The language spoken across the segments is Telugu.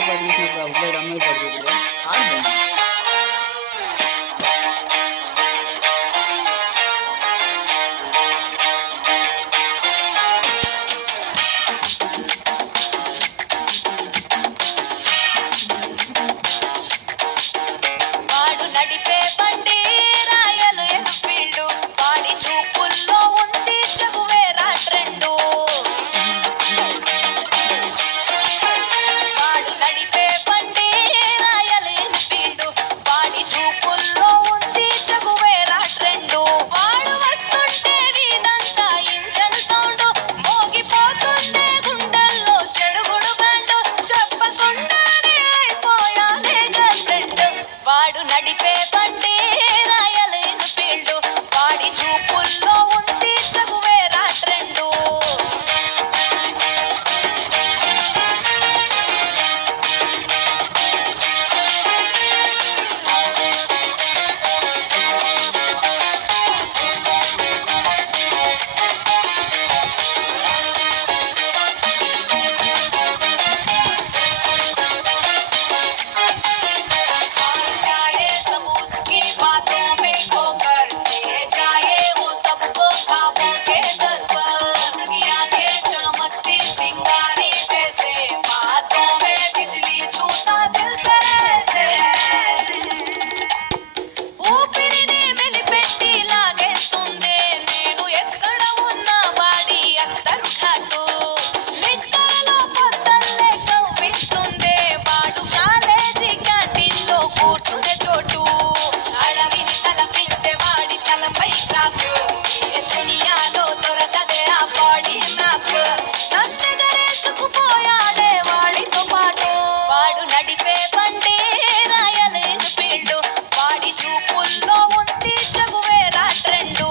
అబ్బాయి పాట చూసినప్పుడు అబ్బాయి అమ్మాయి పాట చూడలేదు. వాడు నడిపే బండి రాయలు ఎన్ఫీల్డ్, వాడి చూపుల్లో ఉంది చగువేరా ట్రెండు. వాడు నడిపే బండి రాయలు ఎన్ఫీల్డ్, వాడి చూపుల్లో ఉంది చగువేరా ట్రెండు. వాడు వస్తుంటే వీధంతా ఇంజన్ సౌండ్, మోగిపోతుందే గుండెల్లో చెడుగుడు బ్యాండ్, చెప్పకుండానే అయిపోయానే గర్ల్ ఫ్రెండ్. వాడు నడిపే బండి రాయల్ ఎన్ఫీల్డ్, వాడి చూపుల్లో ఉంది చగువేరా ట్రెండు. जाए सब उसकी बातों में खोकर, ले जाए वो सबको ख्वाबों के दर पर। उसकी आंखें चमकती चिंगारी जैसे, बातों में बिजली छूता दिल तैसे। ఊపిరిని మెలిపెట్టి లాగేస్తుందే, నేను ఎక్కడ ఉన్నా వాడి అత్తరు ఘాటు. నిద్రలో పొద్దల్లే కవ్విస్తుందే, వాడు కాలేజీ క్యాంటీన్లో కూర్చునే చోటు. అడవిని తలపించే వాడి తలపై క్రాఫ్ట్, ఏ దునియాలో దొరకదే ఆ బాడీ మ్యాప్. నన్నెగరేసుకుపోయాడే వాడితో పాటు. వాడు నడిపే బండి రాయల్ ఎన్ఫీల్డ్, వాడి చూపుల్లో ఉంది చగువేరా ట్రెండు.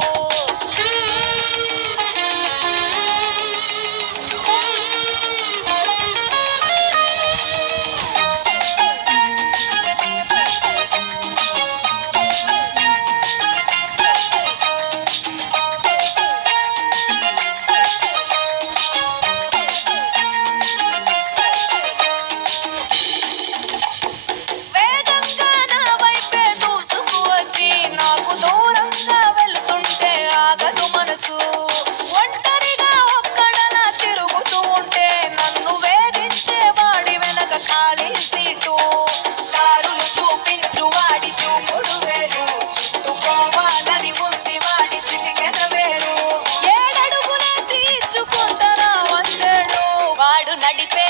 వేగంగా నా వైపే దూసుకు వచ్చి, నాకు దూరంగా వెళ్తుంటే ఆగదు మనసు. ఒంటరిగా ఒక్కడలా తిరుగుతూ ఉంటే, నన్ను వేధించే వాడి వెనక ఖాళీ సీటు. దారులు చూపించు వాడి చూపుడు వేరు, చుట్టుకోవాలని ఉంది వాడి చిటికెన వేరు. ఏడడుగులేసి ఇచ్చుకుంటారా వందేడు. వాడు నడిపే